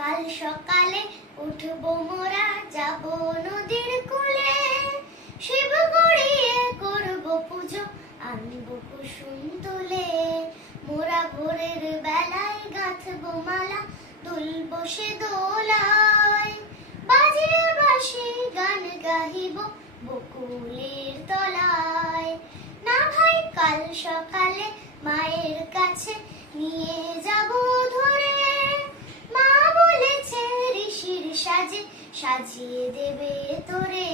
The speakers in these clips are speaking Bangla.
কাল সকালে উঠবো মোরা, যাব নদীর কূলে, শিব গড়িয়ে করবো পুজো, আনবো কুসুম তুলে। মোরা ভোরের বেলায় গাঁথবো মালা, দুলবো সে দোলায়, বাজিয়ে বাঁশি গান গাহিব বকুলের তলায়। না ভাই কাল সকালে মায়ের কাছে নিয়ে যাব ধরে, মা বলেছে ঋষির সাজে সাজিয়ে দেবে তোরে।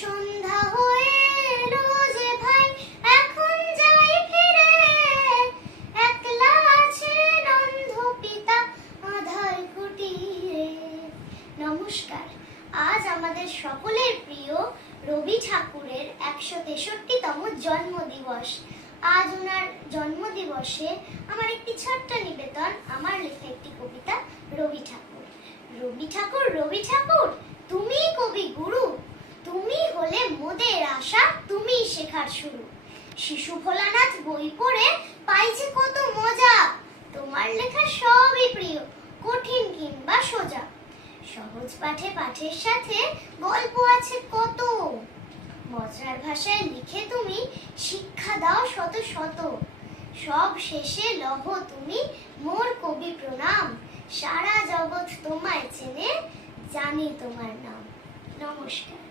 সন্ধ্যা হয়ে এলো যে ভাই, এখন যাই ফিরে, একলা আছে নন্দ পিতা আঁধার কুটিরে। নমস্কার। আজ আমাদের সকলের প্রিয় রবি ঠাকুরের ১৬৩তম জন্মদিবস। আজ ওনার জন্মদিবসে আমার একটি ছোট্ট নিবেদন, আমার লেখা একটি কবিতা, রবি ঠাকুর। রবি ঠাকুর, রবি ঠাকুর, তুমি কবি গুরু, তুমি হলে মোদের আশা, তুমি শেখার শুরু। শিশু ভোলানাথ বই পড়ে পাইছে কত মজা, তোমার লেখা সবই প্রিয়, কঠিন কিংবা সোজা। সহজ পাঠে পাঠের সাথে গল্প আছে কত, মজার ভাষায় লিখে তুমি শিক্ষা দাও শত শত। সব শেষে লহ তুমি মোর কবি প্রণাম, সারা জগৎ তোমায় চেনে, জানি তোমার নাম। নমস্কার।